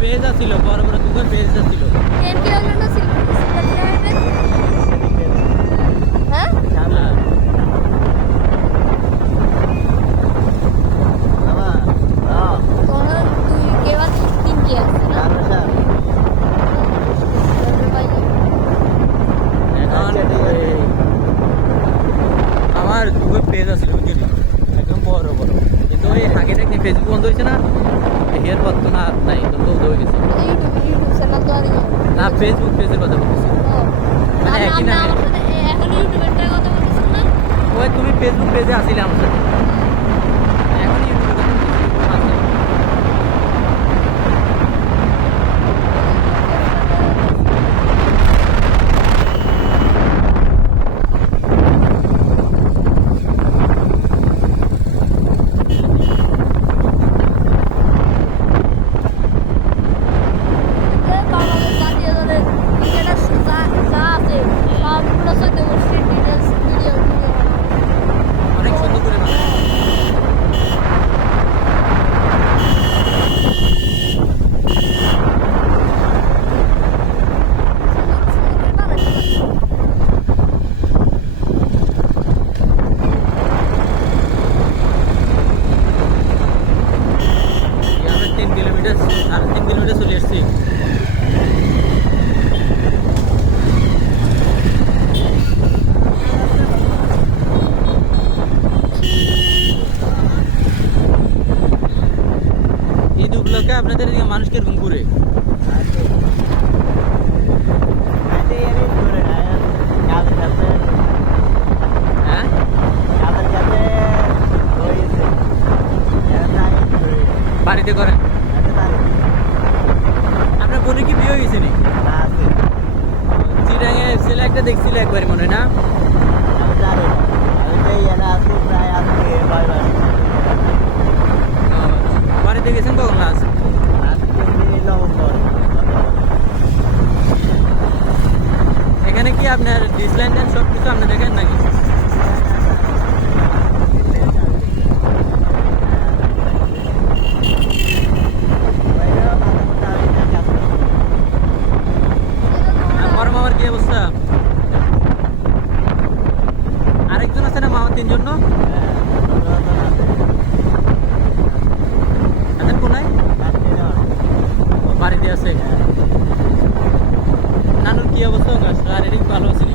Page ছিল, বড় বড় দুটো পেজ ছিল। এমপি হলো না সিলভার প্লেয়ারে? হ্যাঁ তোর তুই কেবার তিন কি আছে না আমার দুটো পেজ ছিল বুঝলি, একদম বড় বড়, কিন্তু ওই আগে দেখি ফেসবুক বন্ধ হয়েছে না, এর পর তো না নাই, তো বন্ধ হয়ে গেছে। ইউটিউব চ্যানেল তো আর না ফেসবুক পেজের কথা বলছি, মানে একই না। আমার সাথে এখন ইউটিউবের কথা বলছিস না? ওই তুমি ফেসবুক পেজে আসলে আমার সাথে, এখন ইউটিউবে কথা বলছি। বাংলাদেশ জাতীয় দলের ক্রিকেটার যা আছে সবগুলো সত্যি গোষ্ঠীর ডিটেলস ভিডিও অনেক সুন্দর করে বানায়। আমরা 3 কিলোমিটার, 3.5 কিলোমিটার চলে এসেছি। ঈদ উপলক্ষে আপনাদের এদিকে মানুষ কিরকম ঘুরে? হ্যাঁ বাড়িতে করেন? আপনার বোনের কি বিয়ে হয়ে গেছে নি? চিরাঙে ছেলে একটা দেখছিল একবার মনে হয় না? বাড়িতে গেছেন কখন লাস্ট? এখানে কি আপনার ডিসলাইন সব কিছু আপনি দেখেন নাকি? আমার মামার কি অবস্থা? আরেকজন আছে না মামা, তিনজন না? এখন কোনায়? বাড়িতে আছে। নানুর কি অবস্থা? শারীরিক ভালো আছে নি?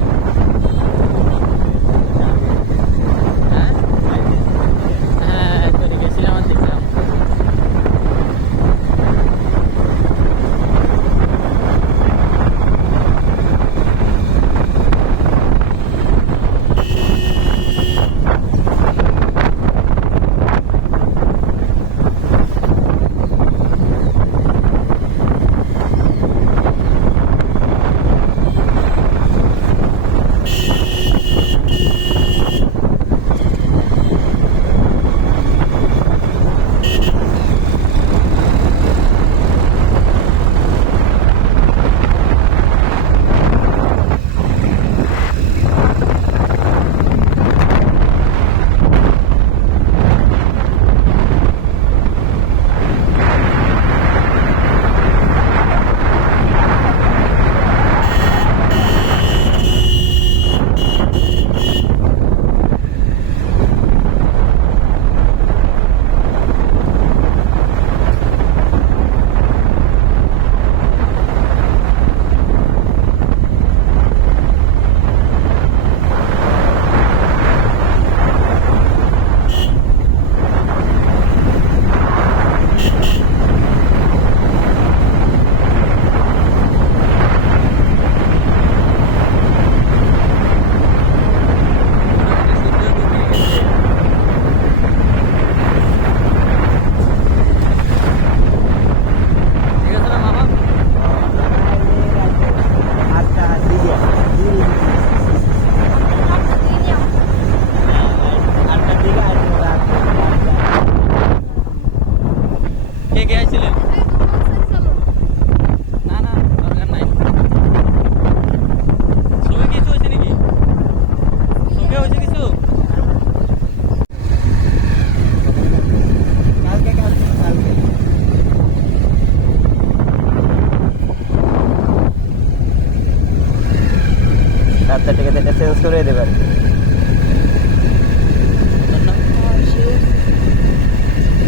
চেঞ্জ করে দেবেন।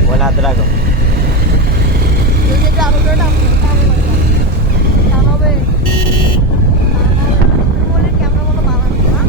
বলে হাতে রাখো। যদি ডাবল টানাবে বলে ক্যামেরা বলো বানানো না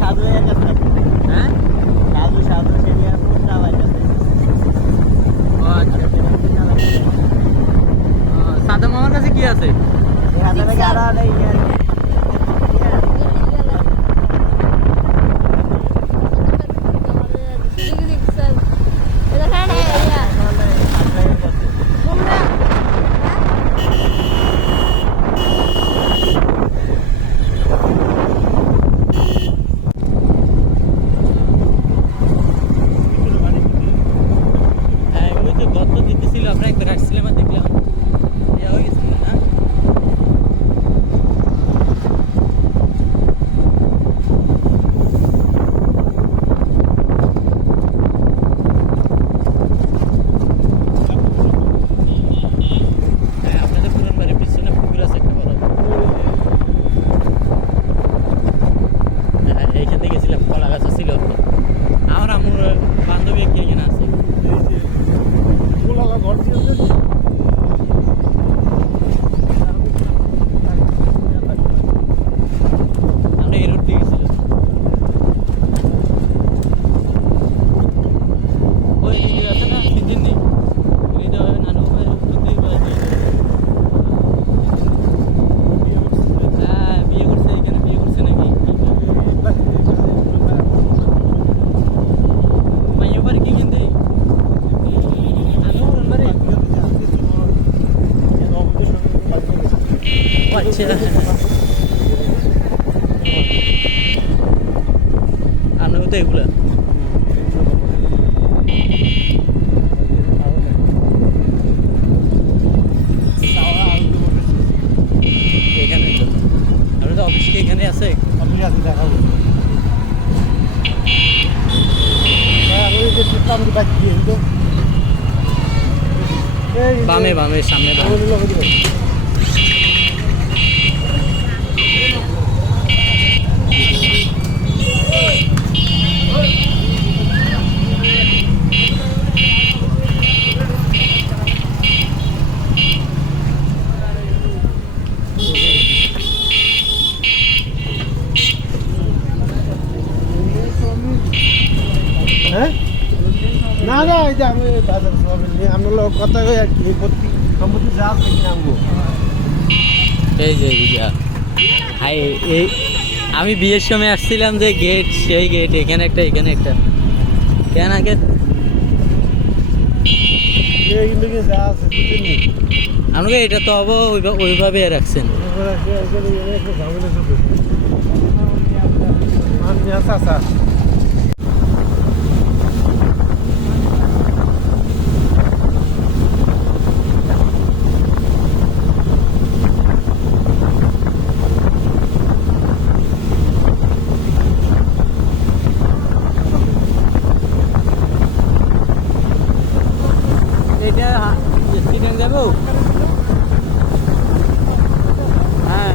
সাধু হয়ে গেছে। হ্যাঁ সাধু সাধু সেদিন কোনটা বাজছে? ও আচ্ছা সাদা মামার কাছে কি আছে? হাতে থেকে আরো নেই আর কি। হ্যাঁ ওই তো গত দিতেছিল আমরা একবার আসছিলাম আর দেখলাম ইয়া হয়ে গেছিল না হ্যাঁ আপনাদের পুরান বাড়ির পিছনে পুকুর আছে একটা বড় হ্যাঁ এইখান থেকে গেছিলাম কলা গাছ ছিল আমার আমার বান্ধবী কি এখানে আছে আমরা এই রোড দিয়ে গেছিলাম ওই এদিকে আছে না সিদ্দিন নেই উনি তো নানু হ্যাঁ বিয়ে করছে এখানে বিয়ে করছে নাকি মাইও বাড়ি কি কিনতে আমি ওর বাড়ি আচ্ছা আমরা তো এগুলা এখানে তো আমরা তো অফিস কি এখানে আছে বামে বামে সামনে বামে হ্যাঁ না না এই যে আমি বাজার সব নিয়ে আমরা লোক কথা কই আর কি করতে সম্পত্তি যা আছে কিনা আমগো এই যে হাই এই আমি বিয়ের সময় আসছিলাম যে গেট সেই গেট এখানে একটা কেন আগে এই কিন্তু কি যা আছে বুঝছেন নি আমাকে এটা তো হবো ওইভাবে রাখছেন ওরা কি এখানে একটু ঝামেলা চলবে আমি আসা এটা স্কিডে যাবো হ্যাঁ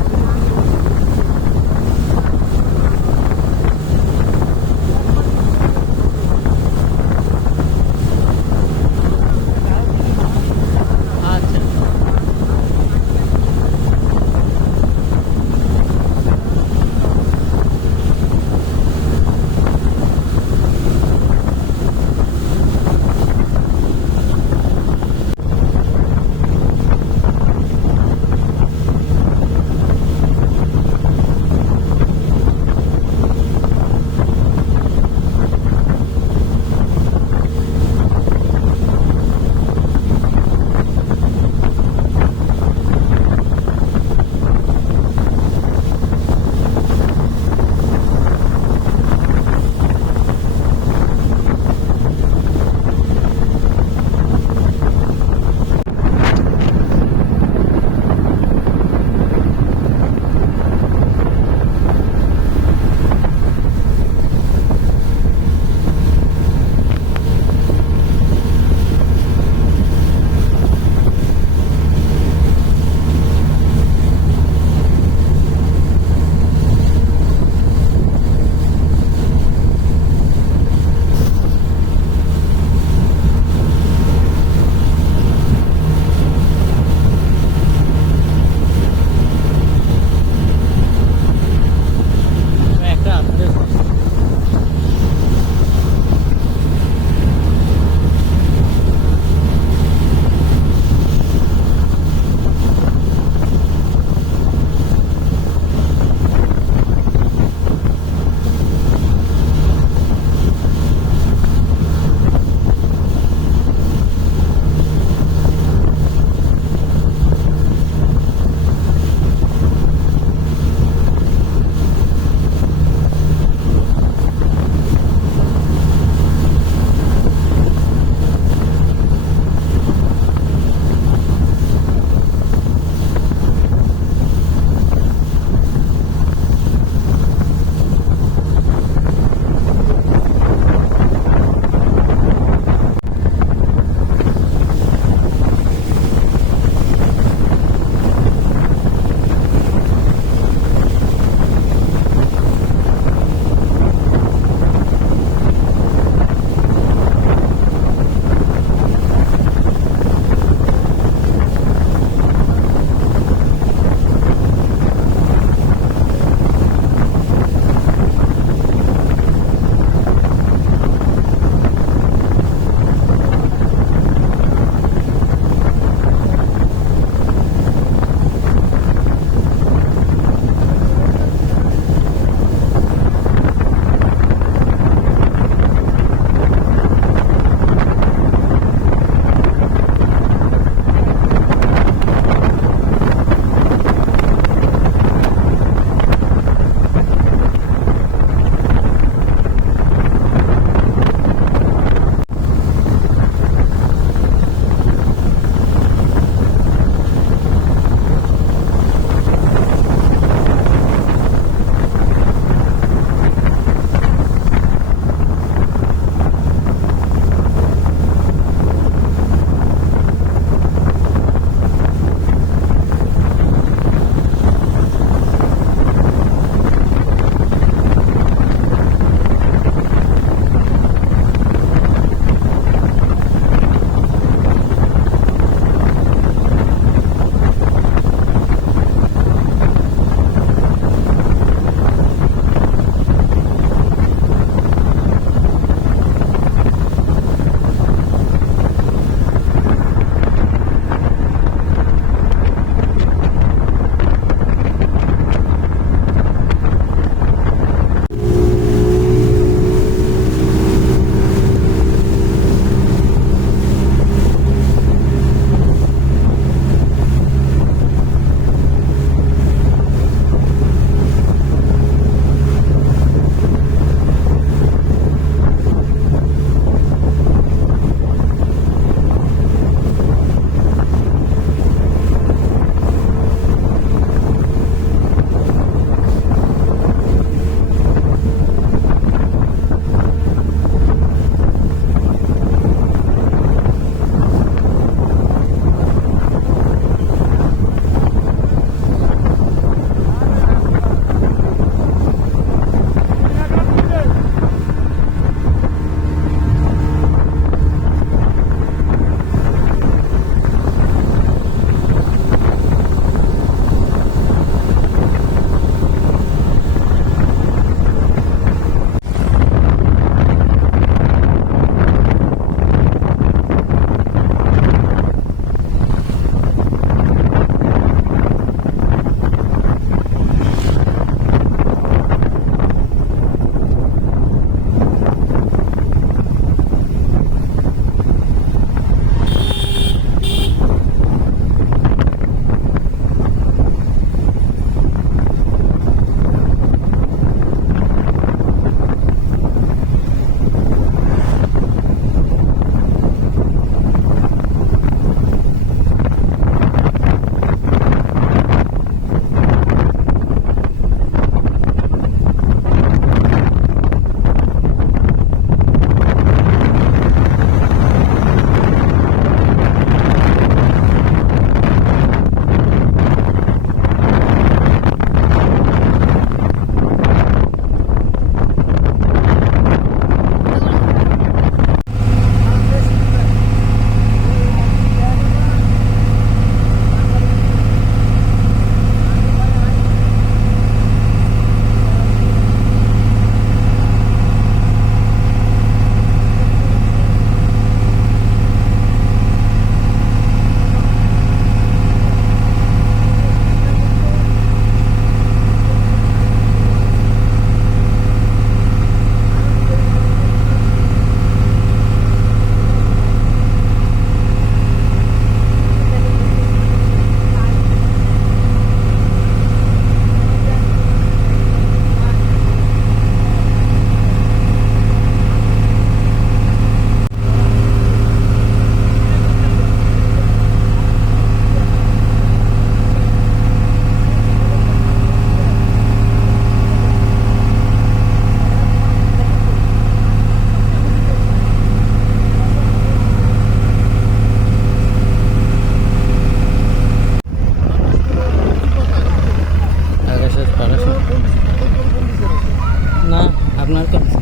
আপনার কাছে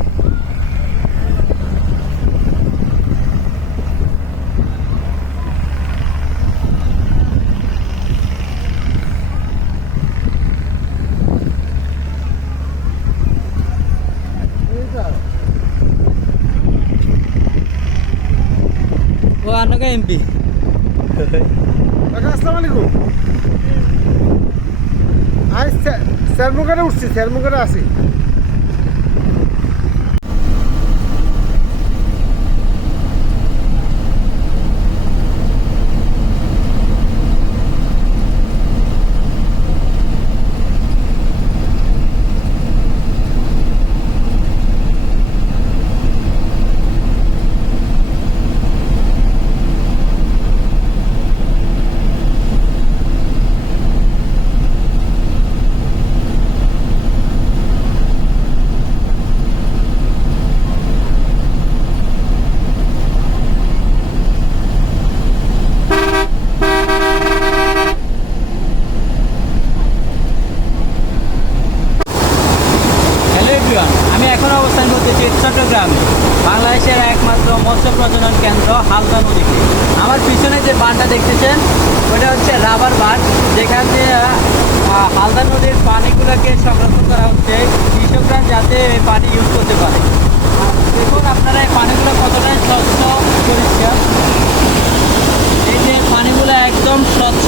ও আনকা এমপি কাকা আসসালামু আলাইকুম আজ স্যারমুগারে উঠছি স্যারমুগারে আছি হ্যালো এভরিওয়ান, আমি এখন অবস্থান করতেছি চট্টগ্রামে, বাংলাদেশের একমাত্র মৎস্য প্রজনন কেন্দ্র হালদা নদীতে। আমার পিছনে যে বাঁধটা দেখতেছেন ওটা হচ্ছে রাবার বাঁধ, যেখান দিয়ে হালদা নদীর পানিগুলোকে সংরক্ষণ করা হচ্ছে কৃষকরা যাতে এই পানি ইউজ করতে পারে। দেখুন আপনারা এই পানিগুলো কতটা স্বচ্ছ পরিষ্কার, এই যে পানিগুলো একদম স্বচ্ছ।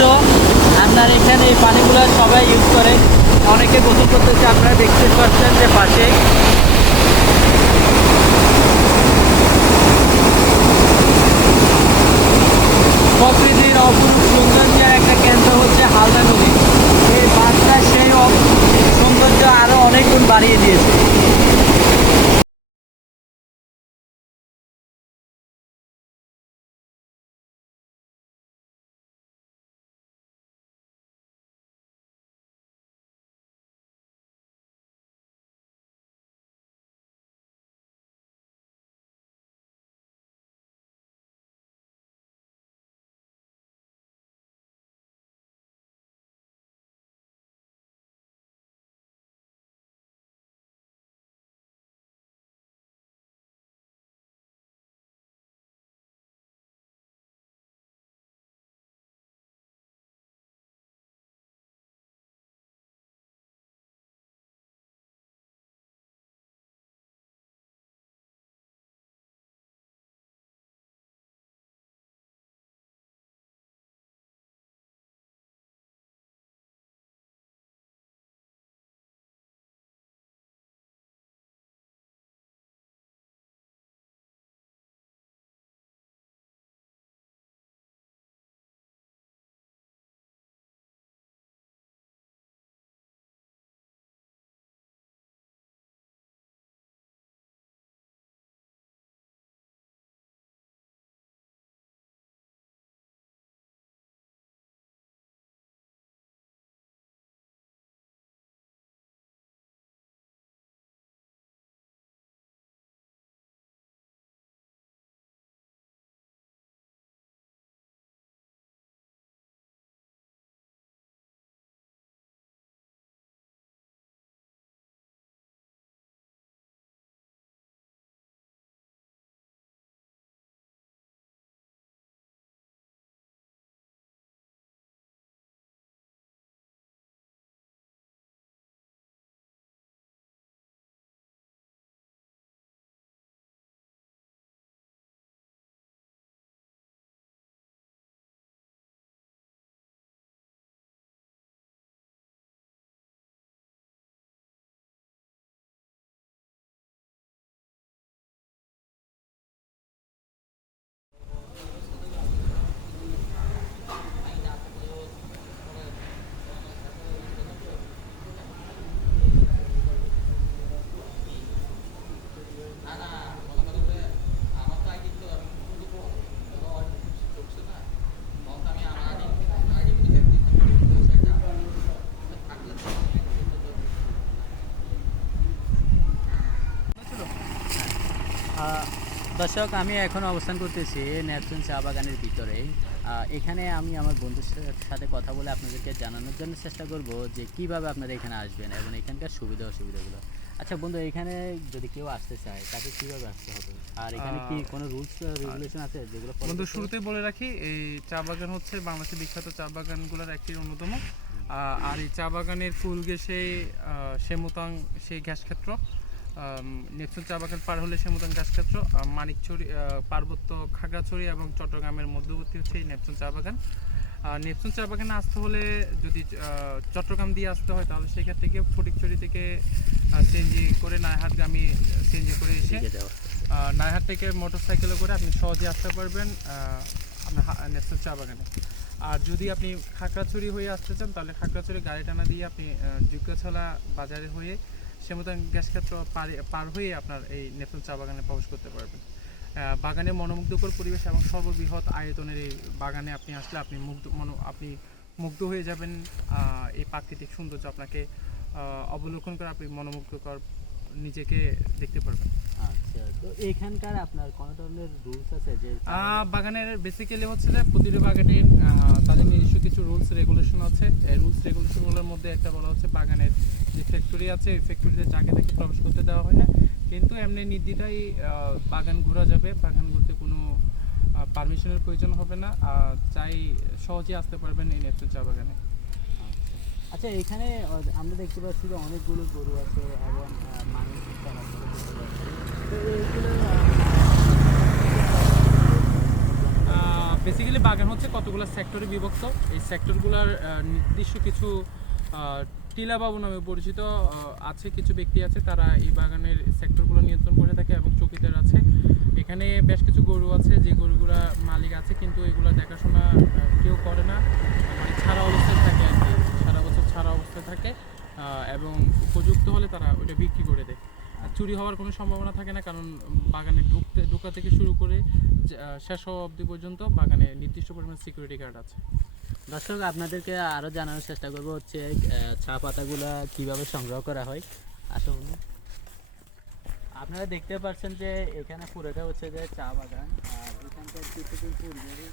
আপনার এখানে এই পানিগুলো সবাই ইউজ করে, অনেকে গোসল করতেছে, আপনারা দেখতে পাচ্ছেন যে পাশে। প্রকৃতির অপরূপ সৌন্দর্যের একটা কেন্দ্র হচ্ছে হালদা নদী। এই বাঁধটা সেই সৌন্দর্য আরো অনেক গুণ বাড়িয়ে দিয়েছে। দর্শক, আমি এখন অবস্থান করতেছি নেপচুন চা বাগানের ভিতরে। এখানে আমি আমার বন্ধুর সাথে কথা বলে আপনাদেরকে জানানোর জন্য চেষ্টা করব যে কিভাবে আপনারা এখানে আসবেন এবং এখানকার সুবিধা অসুবিধাগুলো। আচ্ছা বন্ধু, এখানে যদি কেউ আসতে চায় তাকে কিভাবে আসতে হবে? আর এখানে কি কোনো রুলস রেগুলেশন আছে যেগুলো follow বন্ধু করতে হবে? শুরুতেই বলে রাখি, এই চা বাগান হচ্ছে বাংলাদেশের বিখ্যাত চা বাগানগুলোর একটি অন্যতম। আর এই চা বাগানের কুল ঘেঁষে সেমুতাং সেই গ্যাস ক্ষেত্র, নেপচুন চা বাগান পার হলে সেমুতাং গ্যাস ক্ষেত্র, মানিকছড়ি পার্বত্য খাগড়াছড়ি এবং চট্টগ্রামের মধ্যবর্তী হচ্ছে এই নেপচুন চা বাগান। নেপচুন চা বাগানে আসতে হলে যদি চট্টগ্রাম দিয়ে আসতে হয় তাহলে সেখান থেকে ফটিকছড়ি থেকে সিএনজি করে নায়হাটগামী সিএনজি করে এসে ঠিক আছে, নায়হাট থেকে মোটরসাইকেলে করে আপনি সহজে আসতে পারবেন আপনার নেপচুন চা বাগানে। আর যদি আপনি খাগড়াছড়ি হয়ে আসতে চান তাহলে খাগড়াছড়ি গাড়ি টানা দিয়ে আপনি যোগ্যছলা বাজারে হয়ে সেমতাং গ্যাস ক্ষেত্র পার হয়ে আপনার এই নেপচুন চা বাগানে প্রবেশ করতে পারবেন। বাগানে মনোমুগ্ধকর পরিবেশ এবং সর্ববৃহৎ আয়তনের এই বাগানে আপনি আসলে আপনি মুগ্ধ হয়ে যাবেন। এই প্রাকৃতিক সৌন্দর্য আপনাকে অবলোকন করে আপনি মনোমুগ্ধকর নিজেকে দেখতে পারবেন। আচ্ছা, তো এখানকার আপনার কোনো ধরনের রুলস আছে যে বাগানের বেসিক্যালি হচ্ছে যে প্রতিটি বাগানের তাদের নিজস্ব কিছু রুলস রেগুলেশন আছে। এই রুলস রেগুলেশনগুলোর মধ্যে একটা বলা হচ্ছে বাগানের যে ফ্যাক্টরি আছে এই ফ্যাক্টরিতে যাকে তাকে প্রবেশ করতে দেওয়া হয় না, কিন্তু এমনি নির্দ্বিধায় বাগান ঘোরা যাবে। বাগান ঘুরতে কোনো পারমিশনের প্রয়োজন হবে না, চাই সহজে আসতে পারবেন এই নেপচুন চা বাগানে। আচ্ছা, এখানে আমরা দেখতে পাচ্ছি যে অনেকগুলো গরু আছে এবং মানুষ চলাচল করতে পারছে। তো এইগুলো বেসিক্যালি বাগান হচ্ছে কতগুলো সেক্টরে বিভক্ত। এই সেক্টরগুলোর নির্দিষ্ট কিছু টিলাবাবু নামে পরিচিত আছে, কিছু ব্যক্তি আছে, তারা এই বাগানের সেক্টরগুলো নিয়ন্ত্রণ করে থাকে এবং চৌকিদার আছে। এখানে বেশ কিছু গরু আছে যে গরুগুলা মালিক আছে কিন্তু এগুলো দেখাশোনা কেউ করে না, মানে ছাড়া অবস্থায় থাকে আর কি, সারা বছর ছাড়া অবস্থায় থাকে এবং উপযুক্ত হলে তারা ওইটা বিক্রি করে দেয়। আর চুরি হওয়ার কোনো সম্ভাবনা থাকে না, কারণ বাগানে ঢোকা থেকে শুরু করে শেষ হওয়া অবধি পর্যন্ত বাগানে নির্দিষ্ট পরিমাণ সিকিউরিটি গার্ড আছে। দর্শক, আপনাদেরকে আরও জানানোর চেষ্টা করবো হচ্ছে চা পাতাগুলা কীভাবে সংগ্রহ করা হয়। আসলে আপনারা দেখতে পাচ্ছেন যে এখানে পুরোটা হচ্ছে যে চা বাগান, আর এখানকার কিছুদিন পূর্বে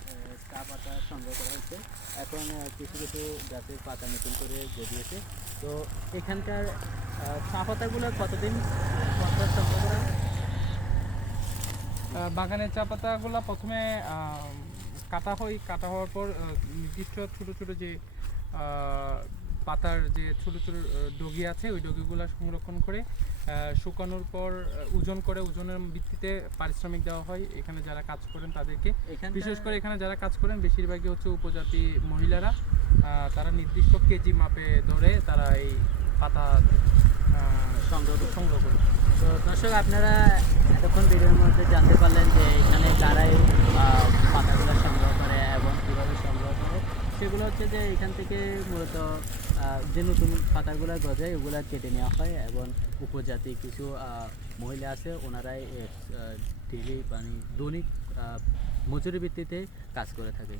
চা পাতা সংগ্রহ করা হচ্ছে। এখন কিছু কিছু গাছের পাতা নতুন করে গজিয়েছে। তো এখানকার চা পাতাগুলো কতদিন পর পর সংগ্রহ করা হয়? বাগানের চা পাতাগুলো প্রথমে কাটা হয়, কাটা হওয়ার পর নির্দিষ্ট ছোট ছোট যে পাতার যে ছোট ছোট ডগি আছে ওই ডগিগুলো সংরক্ষণ করে শুকানোর পর ওজন করে, ওজনের ভিত্তিতে পারিশ্রমিক দেওয়া হয় এখানে যারা কাজ করেন তাদেরকে। বিশেষ করে এখানে যারা কাজ করেন বেশিরভাগই হচ্ছে উপজাতি মহিলারা, তারা নির্দিষ্ট কেজি মাপে ধরে তারা এই পাতা সংগ্রহ করে। তো দর্শক, আপনারা এতক্ষণ ভিডিওর মধ্যে জানতে পারলেন যে এখানে যারাই পাতাগুলো সংগ্রহ করে এবং কীভাবে সংগ্রহ করে। সেগুলো হচ্ছে যে এখান থেকে মূলত যে নতুন পাতাগুলো গজায় ওগুলো কেটে নেওয়া হয় এবং উপজাতি কিছু মহিলা আছে, ওনারাই ডেইলি মানে দৈনিক মজুরি ভিত্তিতে কাজ করে থাকে।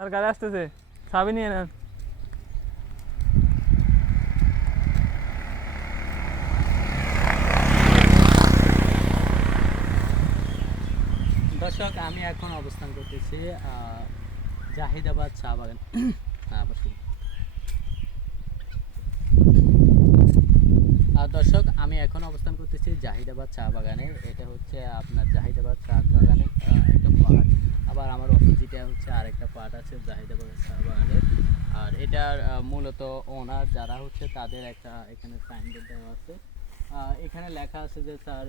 আর গাড়ি আসতেছে, চাবি নিয়ে নেন। দর্শক আমি এখন অবস্থান করতেছি জাহিদাবাদ চা বাগান। দর্শক আমি এখন অবস্থান করতেছি জাহিদাবাদ চা বাগানে। এটা হচ্ছে আপনার জাহিদাবাদ চা বাগানের একটা পার্ট, আবার আমার অপোজিটে হচ্ছে আরেকটা পার্ট আছে জাহিদাবাদ চা বাগানের। আর এটার মূলত ওনার যারা হচ্ছে তাদের একটা এখানে সাইনবোর্ড দেওয়া আছে। এখানে লেখা আছে যে স্যার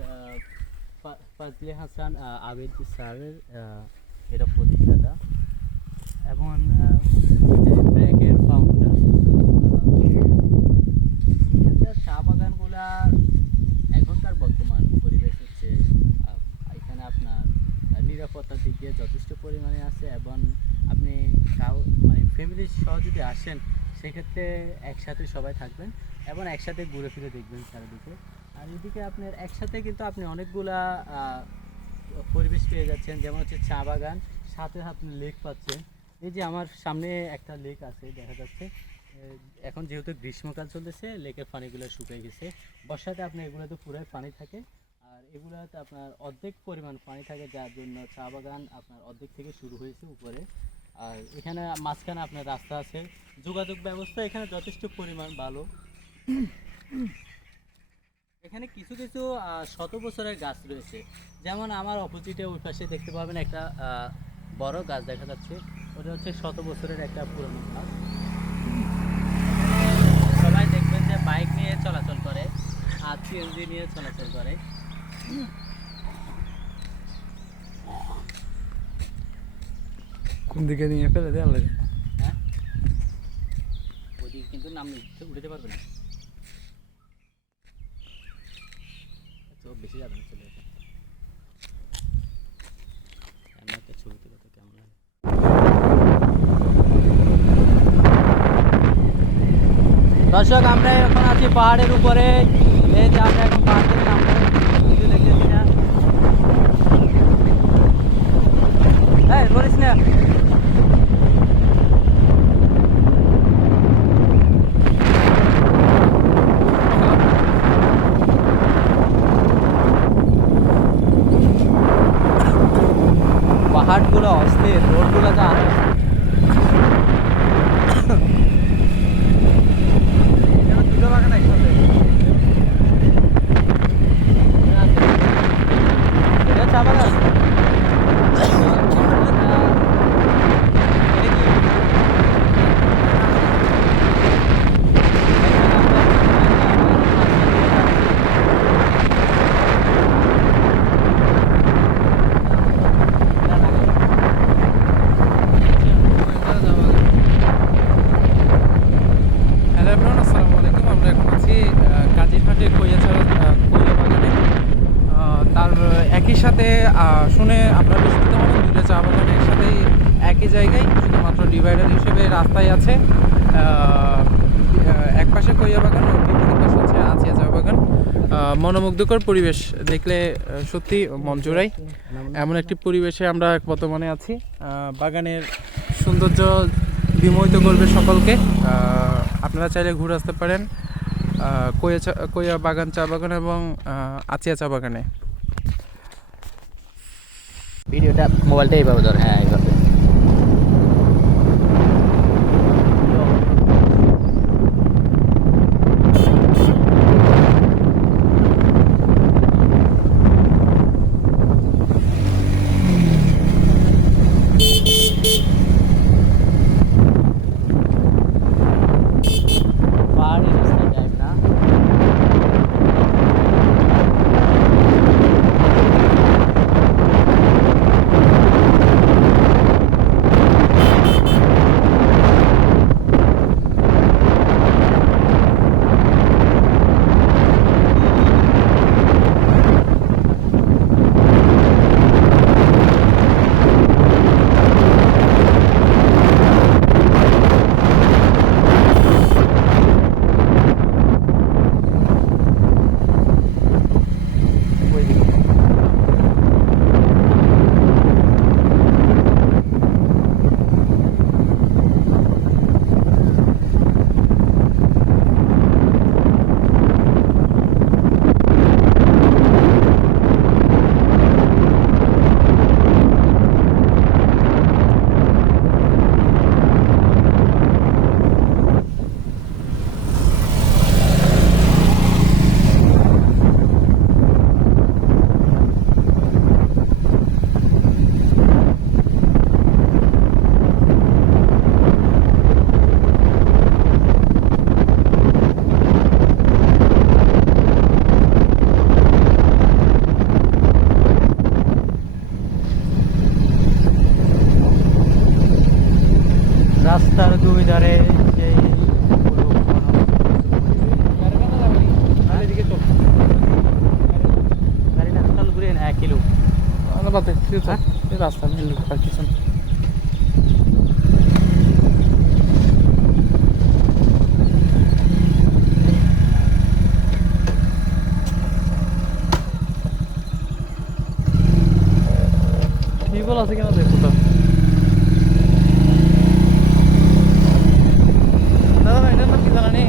ফজলে হাসান আবেদ স্যারের এটা প্রতিষ্ঠাতা এবং ব্র্যাকের ফাউন্ডার। চা বাগানগুলা এখনকার বর্তমান পরিবেশ হচ্ছে এখানে আপনার নিরাপত্তার দিক দিয়ে যথেষ্ট পরিমাণে আছে এবং আপনি মানে ফ্যামিলি সহ যদি আসেন সেক্ষেত্রে একসাথে সবাই থাকবেন এবং একসাথে ঘুরে ফিরে দেখবেন চারিদিকে। আর এদিকে আপনার একসাথে কিন্তু আপনি অনেকগুলা পরিবেশ পেয়ে যাচ্ছেন, যেমন হচ্ছে চা বাগান, সাথে আপনি লেক পাচ্ছেন। এই যে আমার সামনে একটা লেক আছে দেখা যাচ্ছে। এখন যেহেতু গ্রীষ্মকাল চলতেছে লেকের পানিগুলো শুকিয়ে গেছে, বর্ষাতে আপনি এগুলোতে পুরাই পানি থাকে আর এগুলোতে আপনার অর্ধেক পরিমাণ পানি থাকে, যার জন্য চা বাগান আপনার অর্ধেক থেকে শুরু হয়েছে উপরে। আর এখানে মাঝখানে আপনার রাস্তা আছে, যোগাযোগ ব্যবস্থা এখানে যথেষ্ট পরিমাণ ভালো। এখানে কিছু কিছু শত বছরের গাছ রয়েছে, যেমন আমার অপোজিটে ওই পাশে দেখতে পাবেন একটা বড় গাছ দেখা যাচ্ছে, ওটা হচ্ছে শত বছরের একটা পুরনো গাছ। সবাই দেখবেন যে বাইক নিয়ে চলাচল করে আর সিএনজি নিয়ে চলাচল করে। কোন দিকে নিয়ে ফেলে দেওয়া লাগে? হ্যাঁ, ওইদিকে কিন্তু নাম উঠতে পারবে না, তো বেশি যাবে না, চলে যাবে। আমি একটা ছবি তুলে তো কেমন লাগে। দর্শক আমরা এখন আছি পাহাড়ের উপরে, এই যে আমরা এখন পাহাড় থেকে নামবো, কিছু দেখতেছি না। এই বলিস না, পাহাড়গুলো অস্থির, রোডগুলো তো আরো দুটো বাগান একসাথে। এটা চা বাগান। হ্যালো এভরিওয়ান, আসসালামু আলাইকুম। আমরা এখন আছি কাজিরহাটের কৈয়াছড়া কৈয়া বাগানে। তার একই সাথে শুনে আপনারা বিস্মিত হবেন, দুটো চা বাগান একসাথেই একই জায়গায়, শুধুমাত্র ডিভাইডার হিসেবে রাস্তায় আছে। এক পাশে কৈয়া বাগান ও বিপরীত পাশে হচ্ছে আচিয়া চা বাগান। মনোমুগ্ধকর পরিবেশ, দেখলে সত্যি মন জোড়ায়। এমন একটি পরিবেশে আমরা বর্তমানে আছি। বাগানের সৌন্দর্য বিমোহিত করবে সকলকে। আপনারা চাইলে ঘুরে আসতে পারেন কৈয়া বাগান চা বাগান এবং আচিয়া চা বাগানে। ভিডিওটা মোবাইলটা এইভাবে ধর, হ্যাঁ এইভাবে। পাহাড়ি রাস্তা টাইপ না, কিলো আলাদা বাতে ঠিক আছে এই রাস্তা মেন আর কিছু না। কি বল আছে কেন দেখো তো দাদা এটার নাম কি জানা নেই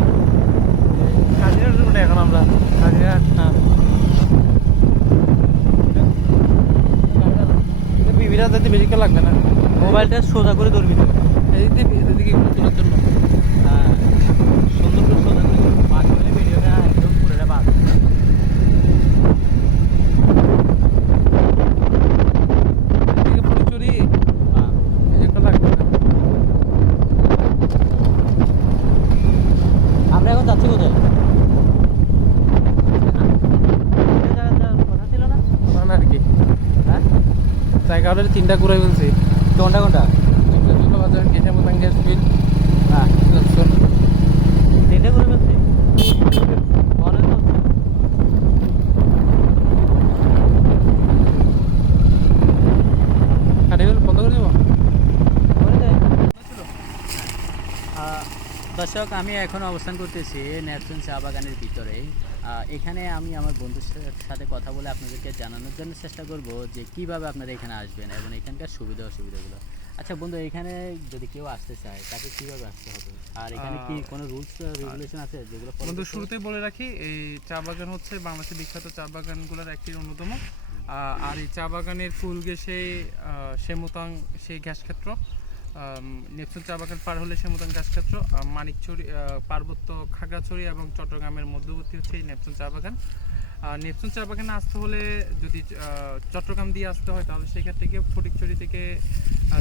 কাজিরার রুটে এখন আমরা কাজিরার হ্যাঁ বিবিরা যাতে বেশি কেউ লাগবে না মোবাইলটা সোজা করে ধরবি তো। এদিকে একটু তোলার জন্য হ্যাঁ সুন্দর করে সোজা করে ধরবি। বাদ হলে ভিডিওটা একদম পুরোটা বাদ। এদিকে ফুলচুরি হ্যাঁ। এই একটা লাগবে না আমরা এখন যাচ্ছি কোথায়? এই জায়গায় যাওয়ার কথা ছিল না? না আর কি হ্যাঁ জায়গা হলে 3টা ঘুরে ফেলছি কোনটা কোনটা? বাজার গেটে মতান গ্যাস বিল হ্যাঁ জংশন তিনটে করে ফেলছি মনে তো হচ্ছে। কাটে ফেল বন্ধ করে দেবো করে দে। দর্শক আমি এখন অবস্থান করতেছি নেপচুন চা বাগানের ভিতরে। এখানে আমি আমার বন্ধুর সাথে কথা বলে আপনাদেরকে জানানোর জন্য চেষ্টা করব যে কিভাবে আপনারা এখানে আসবেন এবং এখানকার সুবিধা অসুবিধাগুলো। আচ্ছা বন্ধু, এখানে যদি কেউ আসতে চায় তাকে কিভাবে আসতে হবে, আর এখানে কি কোনো রুলস রেগুলেশন আছে যেগুলো follow বন্ধু করতে হবে? শুরুতেই বলে রাখি এই চা বাগান হচ্ছে বাংলাদেশের বিখ্যাত চা বাগানগুলোর একটি অন্যতম আর এই চা বাগানের ফুল ঘেঁষে সেমুতাং সেই গ্যাস ক্ষেত্র নেপচুন চা বাগান পার হলে সেমুতাং গ্যাস ক্ষেত্র মানিকছড়ি পার্বত্য খাগড়াছড়ি এবং চট্টগ্রামের মধ্যবর্তী হচ্ছে এই নেপচুন চা বাগান। নেপচুন চা বাগানে আসতে হলে যদি চট্টগ্রাম দিয়ে আসতে হয় তাহলে সেক্ষেত্রে গিয়ে ফটিকছড়ি থেকে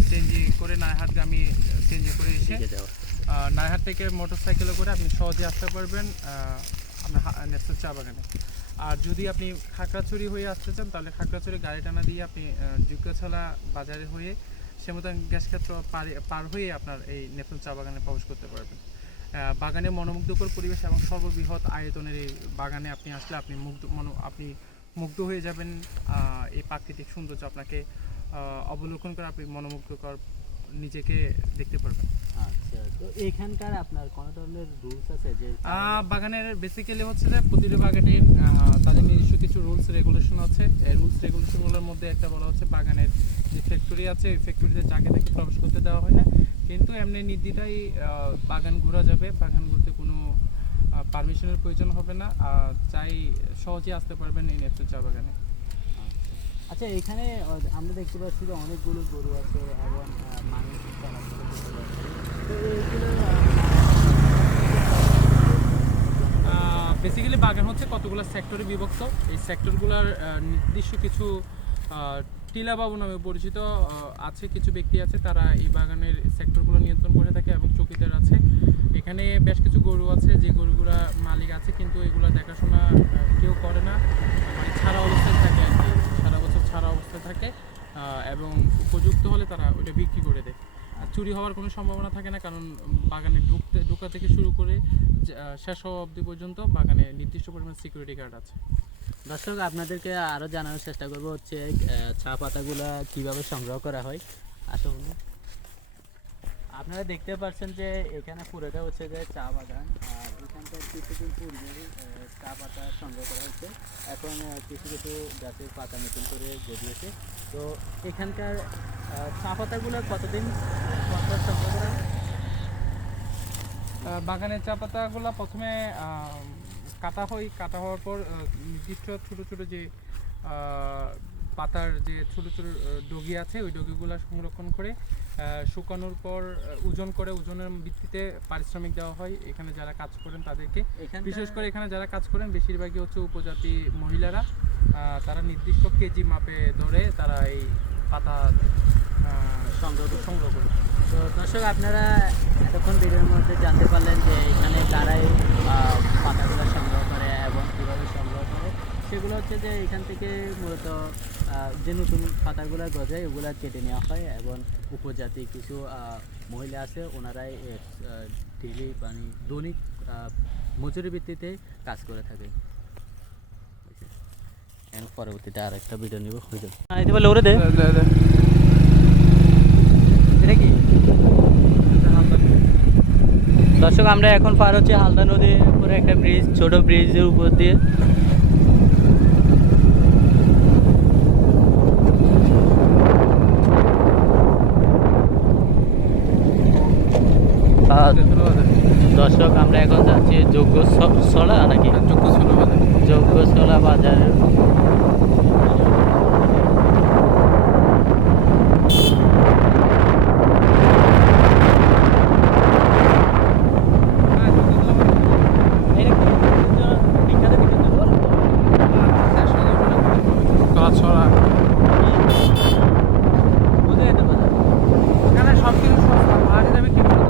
সিএনজি করে নায়হাটগামী সিএনজি করে এসে ঠিক আছে। নায়হাট থেকে মোটরসাইকেলে করে আপনি সহজে আসতে পারবেন আপনার নেপচুন চা বাগানে। আর যদি আপনি খাগড়াছড়ি হয়ে আসতে চান তাহলে খাগড়াছড়ি গাড়ি টানা দিয়ে আপনি যুগছালা বাজারে হয়ে সেমতাং গ্যাস ক্ষেত্র পার হয়ে আপনার এই নেপচুন চা বাগানে প্রবেশ করতে পারবেন। বাগানে মনোমুগ্ধকর পরিবেশ এবং সর্ববৃহৎ আয়তনের এই বাগানে আপনি আসলে আপনি মুগ্ধ হয়ে যাবেন। এই প্রাকৃতিক সৌন্দর্য আপনাকে অবলোকন করে আপনি মনোমুগ্ধকর নিজেকে দেখতে পারবেন। আচ্ছা, তো এখানকার আপনার কোনো ধরনের রুলস আছে যে বাগানের বেসিক্যালি হচ্ছে যে প্রতিটি বাগানের তাদের নিজস্ব কিছু রুলস রেগুলেশন আছে। এই রুলস রেগুলেশনগুলোর মধ্যে একটা বলা হচ্ছে বাগানের যে ফ্যাক্টরি আছে ওই ফ্যাক্টরিতে যাকে তাকে প্রবেশ করতে দেওয়া হয় না, কিন্তু এমনি নির্দ্বিধায় বাগান ঘোরা যাবে। বাগান ঘুরতে কোনো পারমিশনের প্রয়োজন হবে না, চাই সহজে আসতে পারবেন এই নেপচুন চা বাগানে। আচ্ছা, এখানে আমরা দেখতে পাচ্ছি যে অনেকগুলো গরু আছে এবং মানুষ চলাচল করতে পারছে। তো এইগুলো বেসিক্যালি বাগান হচ্ছে কতগুলো সেক্টরে বিভক্ত। এই সেক্টরগুলোর নির্দিষ্ট কিছু টিলা বাবু নামে পরিচিত আছে, কিছু ব্যক্তি আছে তারা এই বাগানের সেক্টরগুলো নিয়ন্ত্রণ করে থাকে এবং চৌকিদার আছে। এখানে বেশ কিছু গরু আছে যে গরুগুলা মালিক আছে কিন্তু এগুলো দেখাশোনা কেউ করে না, মানে ছাড়া অবস্থায় থাকে আর কি, সারা বছর ছাড়া অবস্থায় থাকে এবং উপযুক্ত হলে তারা ওটা বিক্রি করে দেয়। আর চুরি হওয়ার কোনো সম্ভাবনা থাকে না, কারণ বাগানে ঢোকা থেকে শুরু করে শেষ হওয়া অবধি পর্যন্ত বাগানে নির্দিষ্ট পরিমাণ সিকিউরিটি গার্ড আছে। দর্শক আপনাদেরকে আরও জানানোর চেষ্টা করবো হচ্ছে চা পাতাগুলো কীভাবে সংগ্রহ করা হয়। আসলে আপনারা দেখতে পাচ্ছেন যে এখানে পুরোটা হচ্ছে যে চা বাগান, আর এখানকার কিছুদিন পূর্বে চা পাতা সংগ্রহ করা হচ্ছে। এখন কিছু কিছু গাছের পাতা নতুন করে গজিয়েছে। তো এখানকার চা পাতাগুলো কতদিন পর সংগ্রহ করা হয়? বাগানের চা পাতাগুলো প্রথমে কাটা হয়, কাটা হওয়ার পর নির্দিষ্ট ছোটো ছোটো যে পাতার যে ছোটো ছোটো ডগি আছে ওই ডগিগুলো সংরক্ষণ করে শুকানোর পর ওজন করে, ওজনের ভিত্তিতে পারিশ্রমিক দেওয়া হয় এখানে যারা কাজ করেন তাদেরকে। বিশেষ করে এখানে যারা কাজ করেন বেশিরভাগই হচ্ছে উপজাতি মহিলারা, তারা নির্দিষ্ট কেজি মাপে ধরে তারা এই পাতা সংগ্রহ করে। তো দর্শক আপনারা এতক্ষণ ভিডিওর মধ্যে জানতে পারলেন যে এখানে তারাই পাতাগুলো সংগ্রহ করে এবং কীভাবে সংগ্রহ করে। সেগুলো হচ্ছে যে এখান থেকে মূলত যে নতুন পাতাগুলো গজায় ওগুলো কেটে নেওয়া হয় এবং উপজাতি কিছু মহিলা আছে ওনারাই ডেইলি মানে দৈনিক মজুরি ভিত্তিতে কাজ করে থাকে। এর পরবর্তীতে আর একটা ভিডিও নিব হয়ে যাবে আইতে বলে ওরে দে এটা কি দর্শক আমরা এখন পার হচ্ছে হালদা নদীর উপরে একটা ব্রিজ, ছোট ব্রিজের উপর দিয়ে। দর্শক আমরা এখন যাচ্ছি যোগ্যশলা নাকি যোগ্যশলা বাজার। এখানে সব কিছু সস্তা, ভাড়া যাবে কি করে?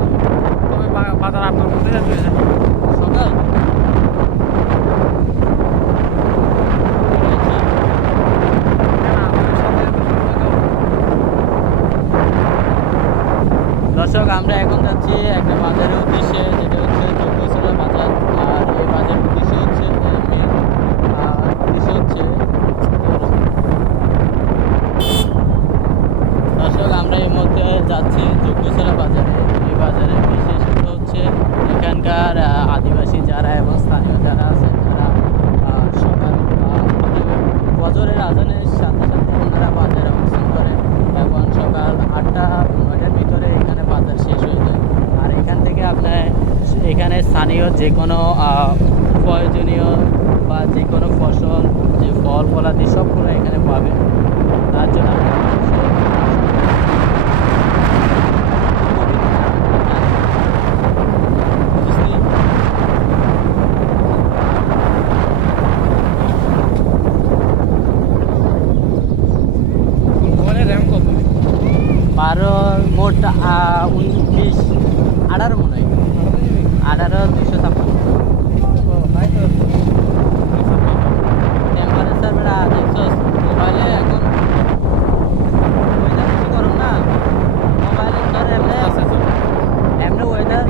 তবে বাজার আপনার মধ্যে যাচ্ছে সকাল দর্শক আমরা এখন যাচ্ছি একটা বাজারের উদ্দেশ্যে, যেটা হচ্ছে যোগ্যশলা বাজার। আর এই বাজারের উদ্দেশ্য হচ্ছে মেন উদ্দেশ্য হচ্ছে দর্শক আমরা এই মধ্যে যাচ্ছি যোগ্যশলা বাজারে। এই বাজারের বিশেষত হচ্ছে এখানকার আদিবাসী যারা এবং স্থানীয় যারা আছেন তারা সকাল ফজরের আজানের সাথে সাথে ওনারা বাজারে অবস্থান করেন এবং সকাল 8টা-9টার ভিতরে এখানে বাজার শেষ হয়ে যায়। আর এখান থেকে আপনার এখানে স্থানীয় যে কোনো প্রয়োজনীয় বা যে কোনো ফসল, যে ফল ফলাদি সবগুলো এখানে পাবেন। তার জন্য র্যাম কত? 12 মোট 19 18 মনে হয় 18 টেম্পারেচার বেড়া দেখছো মোবাইলে এখন ওয়েদার বেশি গরম না, মোবাইলে ধর এমনি এমনি ওয়েদার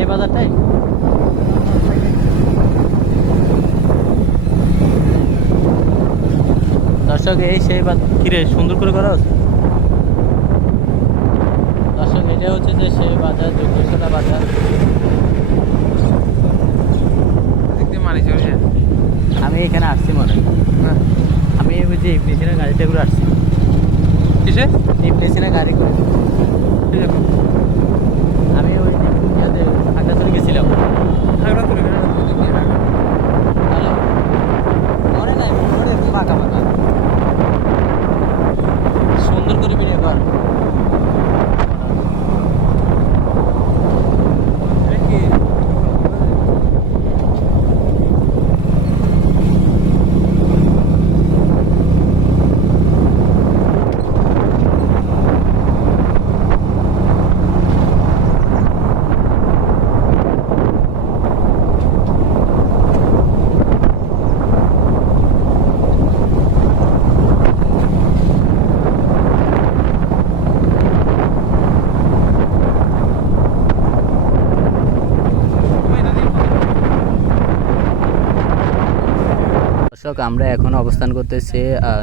এই বাজারটাই দর্শক এই সেই কিরে সুন্দর করে করা আছে দর্শক। এটা হচ্ছে যে সেই বাজার, যোগ্যশলা বাজার। আমি এখানে আসছি মনে হয়। আমি ওই যে ইবলিসিনের গাড়িটা করে আসছি। কিসে? ইবলিসিনের গাড়ি করে আমি ওই ইয়াতে খাগড়াছড়ি গেছিলাম। হ্যালো মনে নাই মনে ফাঁকা ফাঁকা সুন্দর করে ভিডিও কর। দর্শক আমরা এখন অবস্থান করতেছি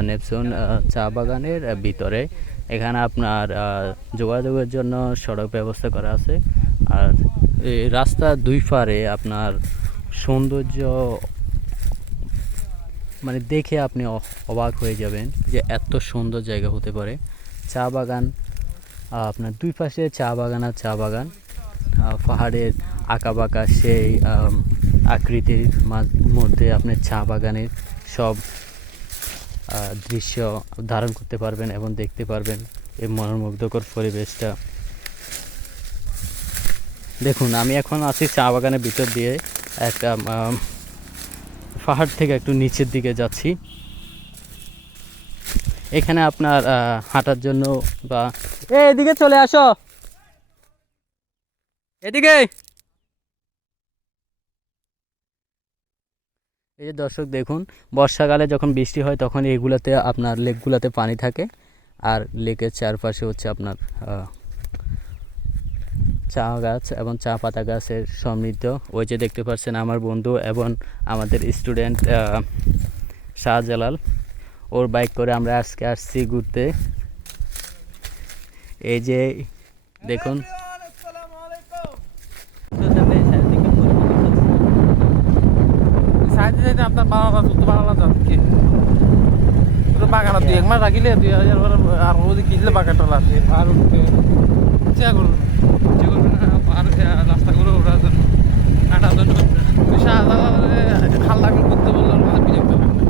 নেপচুন চা বাগানের ভিতরে। এখানে আপনার যোগাযোগের জন্য সড়ক ব্যবস্থা করা আছে। আর এই রাস্তার দুই পারে আপনার সৌন্দর্য মানে দেখে আপনি অবাক হয়ে যাবেন যে এত সুন্দর জায়গা হতে পারে। চা বাগান আপনার দুই পাশে চা বাগান আর চা বাগান, পাহাড়ের আঁকাবাঁকা সেই আকৃতির মধ্যে আপনি চা বাগানের সব দৃশ্য ধারণ করতে পারবেন এবং দেখতে পারবেন এই মনোমুগ্ধকর পরিবেশটা। দেখুন আমি এখন আছি চা বাগানের ভিতর দিয়ে, একটা পাহাড় থেকে একটু নিচের দিকে যাচ্ছি। এখানে আপনার হাঁটার জন্য বা এদিকে চলে আসো, এদিকে। এই যে দর্শক দেখুন, বর্ষাকালে যখন বৃষ্টি হয় তখন এইগুলাতে আপনার লেকগুলাতে পানি থাকে। আর লেকের চারপাশে হচ্ছে আপনার চা গাছ এবং চা পাতা গাছের সমৃদ্ধ। ওই যে দেখতে পাচ্ছেন আমার বন্ধু এবং আমাদের স্টুডেন্ট শাহজালাল, ওর বাইক করে আমরা আজকে আসছি ঘুরতে। এই যে দেখুন সাইডে সাইডে আপনার বানালা দুধ বানালা যাচ্ছে পুরো বাগানা দুই এক মাস রাখিলে 2000 আর ওদিকে কিনলে বাগানটা লাগছে আর ইচ্ছা করুন আর রাস্তাগুলো ওঠার জন্য কাটার জন্য হালদাবিল করতে বললো আমাদের বিজেপি লাগবে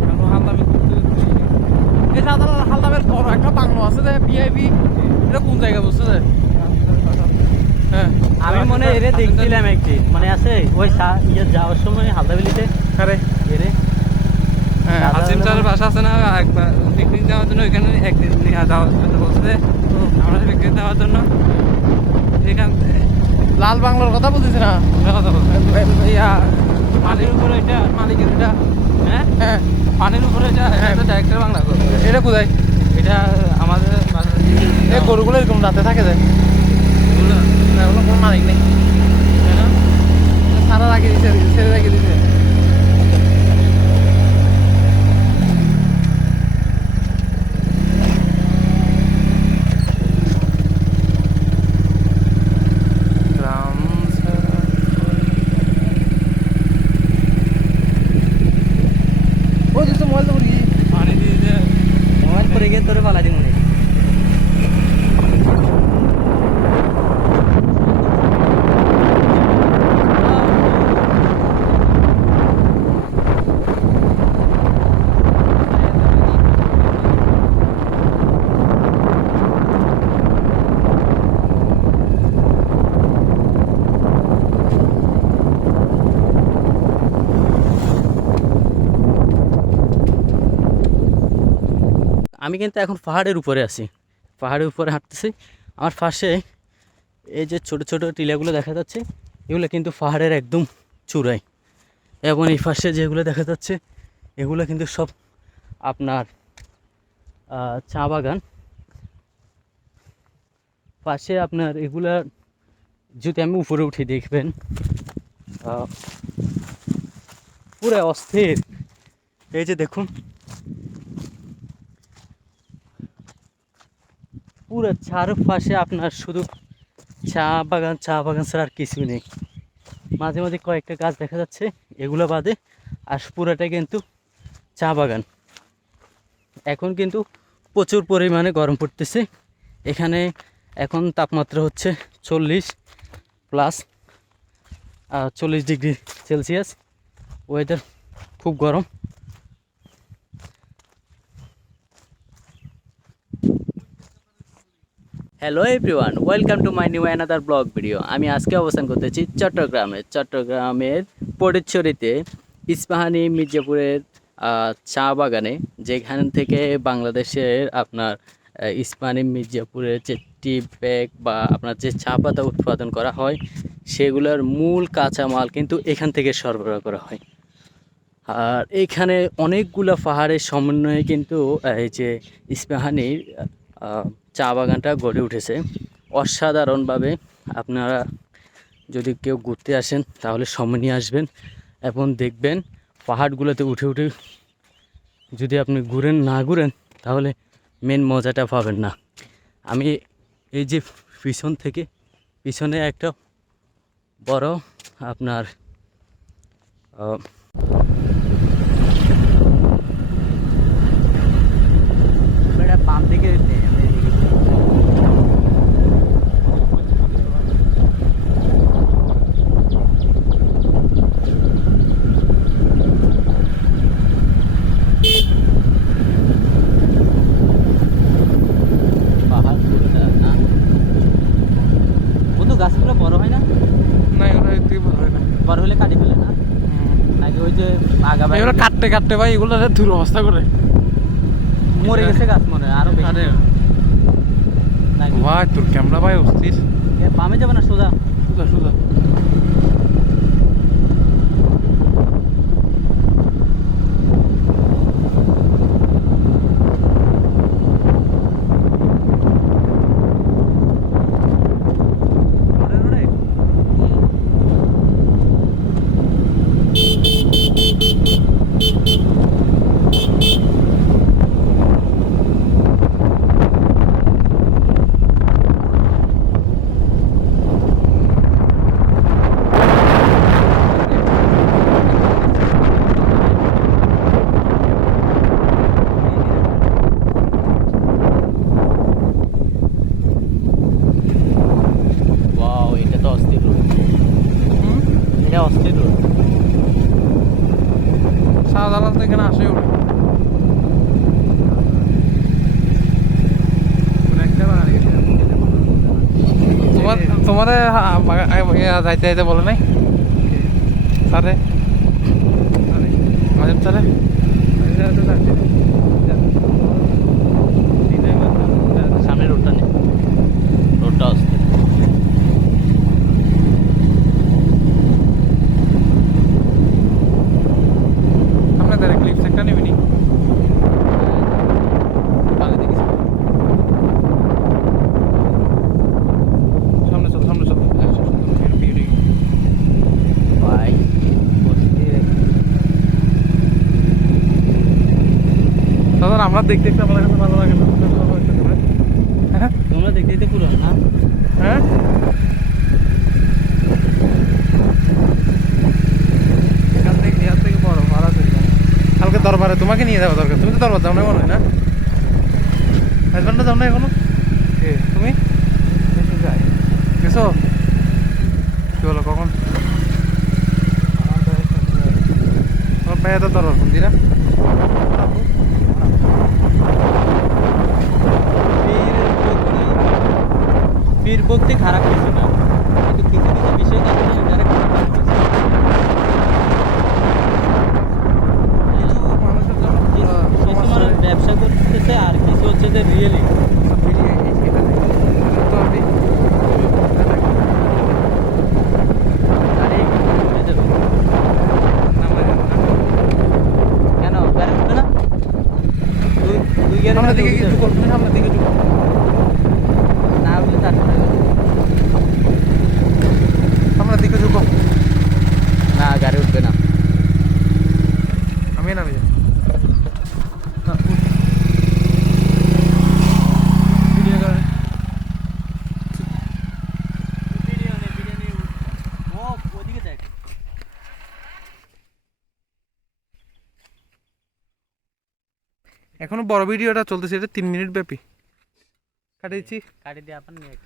কারণ হালদাবিল করতে এই হালদাবের বড় একটা বাংলো আছে যে বিআইবি, এটা কোন জায়গা বলছে যে হ্যাঁ আমি মনে হয় এরে দেখছিলাম একদিন, মানে আছে ওই যাওয়ার সময় হালদাবিলিতে আরে এরে হ্যাঁ হাসিম স্যারের বাসা আছে না, একবার পিকনিক যাওয়ার জন্য ওইখানে একদিন নিয়ে যাওয়ার জন্য বলছে আমরা পিকনিক যাওয়ার জন্য এখান লাল বাংলার কথা বলতেছি না, কথা বলছে ইয়া পানির উপরে এটা মালিকের এটা হ্যাঁ হ্যাঁ পানির উপরে এটা ডাইরেক্টর বাংলা এটা কোথায়? এটা আমাদের এই গরুগুলো এরকম রাতে থাকে যায় ওগুলো কোনো মালিক নেই সারা রাখে দিচ্ছে ছেড়ে রেখে দিচ্ছে। মোবাইল পরে গিয়ে তোরে পালা দিই মনে আমি কিন্তু এখন পাহাড়ের উপরে আছি, পাহাড়ের উপরে হাঁটতেছি। আমার পাশে এই যে ছোট ছোট টিলাগুলো দেখা যাচ্ছে, এগুলো কিন্তু পাহাড়ের একদম চূড়ায়। এবং এই পাশে যেগুলো দেখা যাচ্ছে এগুলো কিন্তু সব আপনার চা বাগান। পাশে আপনার এগুলা যদি আমি উপরে উঠে দেখবেন পুরো অস্থির। এই যে দেখুন পুরো চারপাশে আপনার শুধু চা বাগান ছাড়া আর কিছুই নেই। মাঝে মাঝে কয়েকটা গাছ দেখা যাচ্ছে, এগুলো বাদে আর পুরোটাই কিন্তু চা বাগান। এখন কিন্তু প্রচুর পরিমাণে গরম পড়তেছে এখানে। এখন তাপমাত্রা হচ্ছে 40+ ডিগ্রি সেলসিয়াস, ওয়েদার খুব গরম। Hello everyone, welcome to my new another blog video. আমি আজকে অবস্থান করতেছি চট্টগ্রামের পটিচুরিতে ইস্পাহানি মির্জাপুরের চা বাগানে, যেখান থেকে বাংলাদেশের আপনার ইস্পাহানি মির্জাপুরের যে টি ব্যাগ বা আপনার যে চা পাতা উৎপাদন করা হয় সেগুলোর মূল কাঁচামাল কিন্তু এখান থেকে সরবরাহ করা হয়। আর এইখানে অনেকগুলো পাহাড়ের সমন্বয়ে কিন্তু এই যে ইস্পাহানির চা বাগানটা গড়ে উঠেছে অসাধারণভাবে। আপনারা যদি কেউ ঘুরতে আসেন তাহলে সময় নিয়ে আসবেন এবং দেখবেন পাহাড়গুলোতে উঠে উঠে যদি আপনি ঘুরেন তাহলে মেন মজাটা পাবেন না। আমি এই যে পিছনে একটা বড় আপনার বাম দিকে গাছগুলো বড় হয় না? না এগুলো এর থেকে বড় হয় না, বড় হলে কাটি ফেলে না নাকি ওই যে আগাবা এগুলো কাটতে ভাই এগুলো দূর অবস্থা করে মরে গেছে গাছ মনে হয় আরো বেশি নাকি? ভাই তোর ক্যামেরা ভাই অস্থির। বামে যাবে না সোজা? সোজা তো এখানে আসেও না। তোমাদের যাইতে যাইতে বলে নাই স্যারে মাজেদ স্যারে সামনে রোডটা নেই, রোডটা আসছে। আপনাদের ক্লিপস একটা নেবেনি সামনে চল সামনে চল বিউটি ভাই দাদা আমরা দেখতে দেখতে আমাদের কাছে ভালো লাগে না হ্যাঁ তোমরা দেখতে দেখতে পুরো না হ্যাঁ এখান থেকে বড় ভাড়া চলে কালকে দরবারে তোমাকে নিয়ে যাওয়া দরকার। তুমি তো দরবার যাও না মনে হয় না? হাজব্যান্ডও যাও না এখনো? তুমি গেছো? কি বলো কখন? তোমার ভাইয়া তো দরবার কোন দিনা? পীর ভক্তি খারাপ কিছু না, কিন্তু কিছু কিছু বিষয় থাকে না যারা খারাপ লাগছে। কিছু মানুষের জন্য কিছু মানুষ ব্যবসা করতেছে আর কিছু হচ্ছে যে রিয়েলি কেন গাড়ি উঠবে না? তুই গেলে সামনের দিকে কিছু করবে না, সামনের দিকে ঢুকো। না উঠলে তারপরে সামনের দিকে ঢুকো। না গাড়ি উঠবে না। আমি নামে যাই। এখনো বড় ভিডিওটা চলতেছে, এটা 3 মিনিট ব্যাপী। কাটিয়েছি। কাটি দিয়ে আপনার নিয়ে